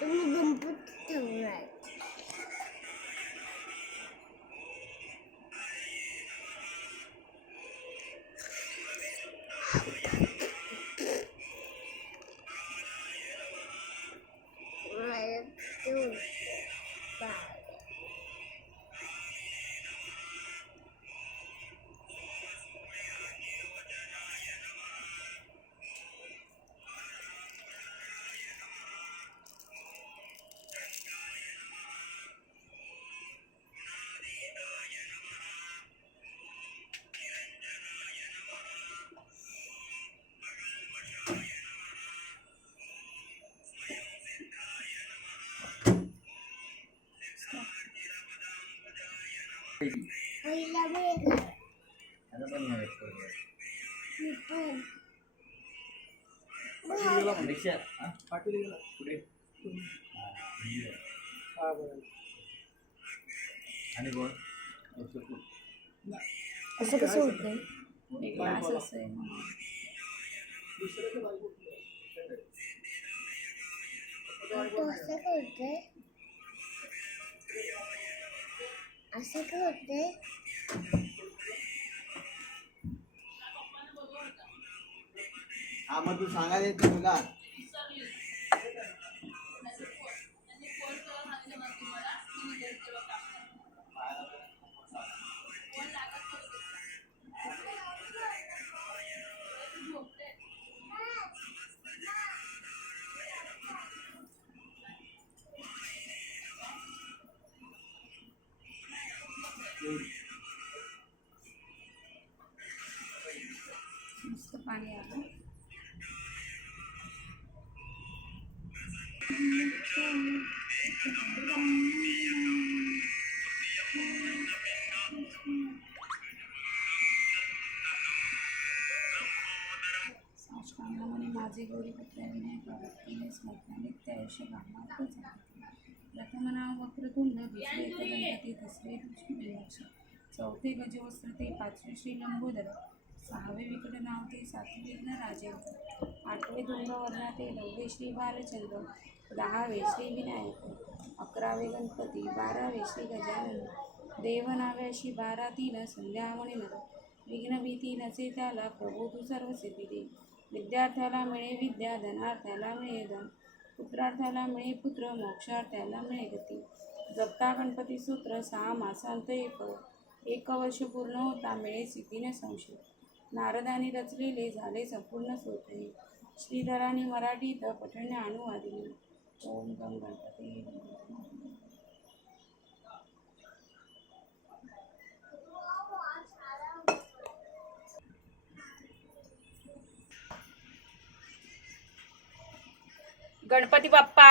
तुम्ही गणपती ठेवलाय. पहिला वेळ आता पण नाही रिक्षा पाठवली गेला पुढे आणि कोण असं कसं होतंय? क्लास असं आहे असं का होतंय? हा मग तू सांगायला येत नाही तुला. मस्त पाणी आलं. साष्टांगामध्ये माझे गौरी पुत्राविनय प्रवर्तने स्मरणानित्य आयुष्य कामार्थ झाले. प्रथम नाव वक्रतुंड, दुसरे गणपती, तिसरे लक्ष्मीनाक्ष, चौथे गजवस्त्र ते, पाचवे श्री लंबोदर, सहावे विकट नाव ते, सातवे विघ्न राजेंद्र, आठवे धूम्रवर्ण ते, नववे श्री बालचंद्र, 10वे श्री विनायक, 11वे गणपती, 12वे श्री गजानन, देवनावे अशी 12 तीन संध्यामणी नर, विघ्नभीती नसे त्याला प्रभू तू सर्व सिद्धी दे. विद्यार्थ्याला मिळे विद्या, धनार्थ्याला मिळे धन, पुत्रार्थ्याला मिळे पुत्र, मोक्षार्थ्याला मिळे गती. जपता गणपती सूत्र 6 मासांत एक वर्ष पूर्ण होता मिळे सिद्धीने संशय. नारदाने रचलेले झाले संपूर्ण स्तोत्र, श्रीधरांनी मराठीत पठणे अनुवादिले. ओम गम गणपती. गणपती बाप्पा.